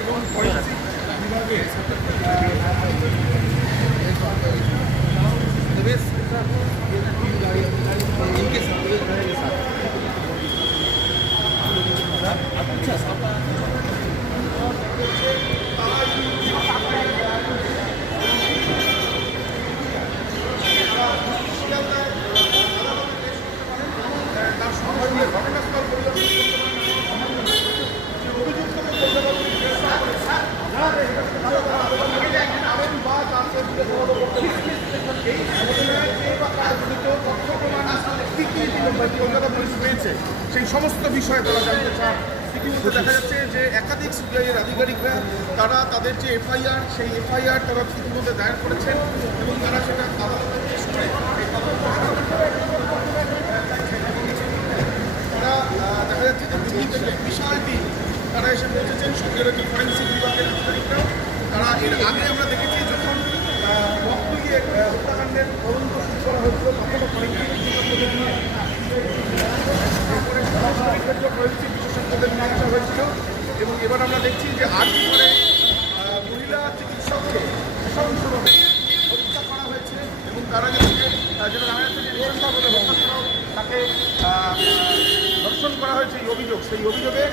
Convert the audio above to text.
এবং ফরেন্সিক বিভাগে তার সেই সমস্ত বিষয়ে তারা জানতে চান ইতিমধ্যে দেখা যাচ্ছে যে একাধিক সিবিআইয়ের আধিকারিকরা, তারা তাদের যে এফআইআর, সেই এফআইআর তারা ইতিমধ্যে দায়ের করেছেন এবং তারা সেটা তারা দেখা যাচ্ছে যে দিল্লি বিশাল টিম, তারা এসে পৌঁছেছেন সঙ্গে রয়েছে ফরেন্সিক এর আমরা দেখেছি যখন আহ, রক্ত গিয়ে আহ, হত্যাকাণ্ডের তদন্ত শুরু করা হয়েছিল তখনও আসা হয়েছিল এবং এবার আমরা দেখছি যে আজ করে মহিলা চিকিৎসককে নৃশংসভাবে করা হয়েছে এবং তারা যে আহ, যেটা জানা যাচ্ছে যে তাকে ধর্ষণ করা হয়েছে এই অভিযোগ। সেই অভিযোগে